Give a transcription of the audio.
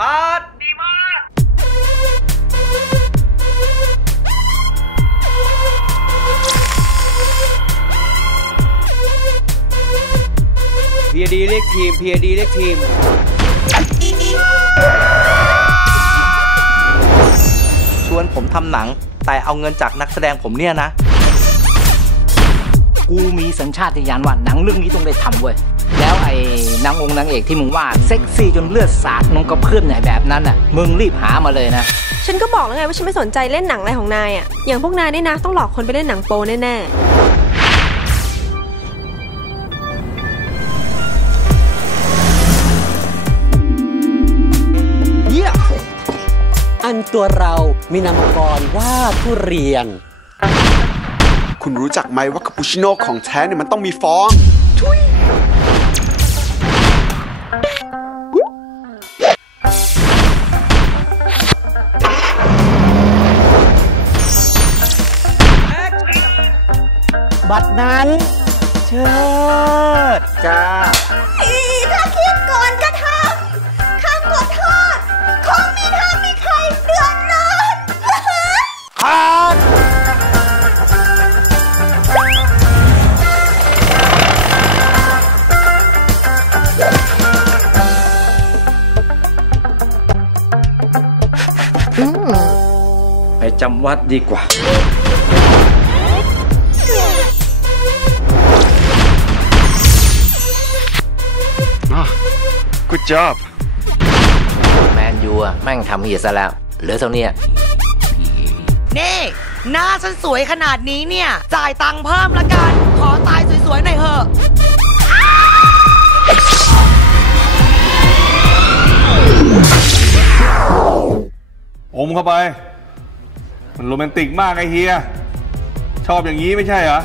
คัดดีมากเพียดีเล็กทีมเพียดีเล็กทีมชวนผมทำหนัง แต่เอาเงินจากนักแสดงผมเนี่ยนะ กูมีสัญชาติยานว่าหนังเรื่องนี้ต้องได้ทำเว้ย แล้วไอ้นางองค์นางเอกที่มึงว่าเซ็กซี่จนเลือดสาดนงกระเพื่อมไหนแบบนั้นน่ะมึงรีบหามาเลยนะ ฉันก็บอกแล้วไงว่าฉันไม่สนใจเล่นหนังอะไรของนายอะอย่างพวกนายนี่นะต้องหลอกคนไปเล่นหนังโปแน่ๆเยี่ยอันตัวเรามีนามกรว่าทุเรียน คุณรู้จักไหมว่าคาปูชิโน่ของแท้เนี่ยมันต้องมีฟอง บัดนั้น เชิดจ้าถ้าคิดก่อนกระทำคำขอโทษคงไม่ทำให้ใครเดือดร้อนไปจำวัดดีกว่า Good job แมนยูอะแม่งทำเฮียซะแล้ว เหลือเท่าเนี้ยนี่หน้าฉันสวยขนาดนี้เนี่ย จ่ายตังค์เพิ่มละกัน ขอตายสวยๆหน่อยเถอะอมเข้าไป มันโรแมนติกมากไอเฮีย ชอบอย่างนี้ไม่ใช่เหรอ